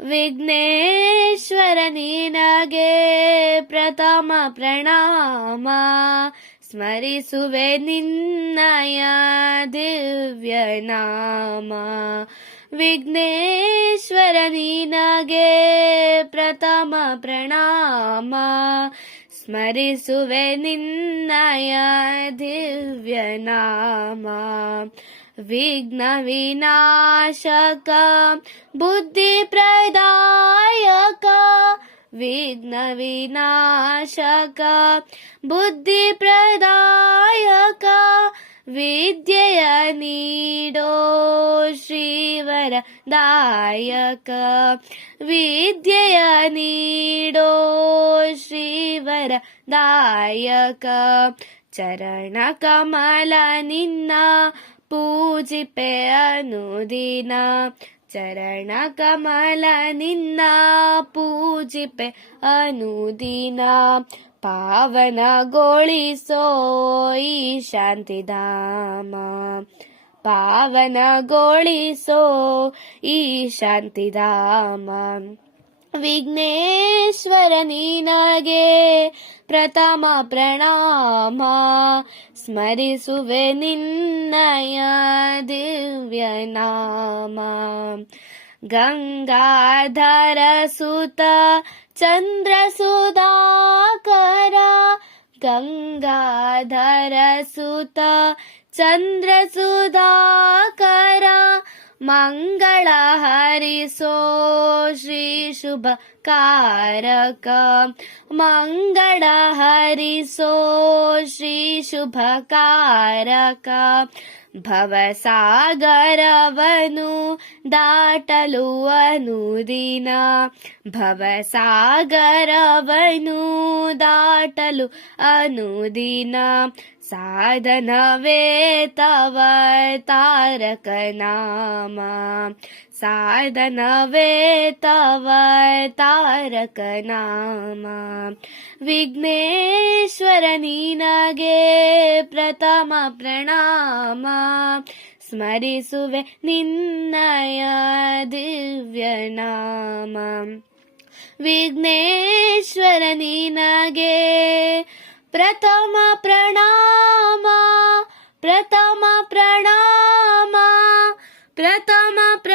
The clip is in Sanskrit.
विघ्नेश्वरनि न प्रथम प्रणाम स्मरिषु निन्नय दिव्य नाम विघ्नेश्वरनि प्रथम प्रणाम स्मरिषु निन्नय दिव्य नाम विघ्नविनाशक बुद्धिप्रदायक विघ्नविनाशक बुद्धिप्रदायक नीडो श्रीवर दायक नीडो श्रीवर दायक निन्ना ಪೂಜಿಪೆ ಅನುದೀನಾ ಚರಣ ಕಮಲ ನಿನ್ನ ಪೂಜಿಪೆ ಪಾವನ ಗೋಳಿಸೋ ಈ ಪಾವನಗೊಳಿಸೋ ವಿಘ್ನೇಶ್ವರ ನೀನಾಗೆ ಪ್ರಥಮ ಪ್ರಣಾಮ स्मरिषु वे निन्नया दिव्यनामा गङ्गाधरसुत चन्द्र गङ्गाधरसुत गङ्गाधरसुता मङ्गलहरिसो श्रीशुभकारक मङ्गला हरिसो श्री भवसागरवनु दाटलु अनुदिना भवसागरवनु दाटलु अनुदिना साधनवे तव तारकनामा साधनवे तव तारकनामा विघ्नेश्वरनीनगे प्रथम प्रणाम स्मरिसुवे वे निय दिव्यनाम विघ्नेश्वर नीनगे प्रथम प्रणाम प्रथम प्रणाम प्रथम प्र...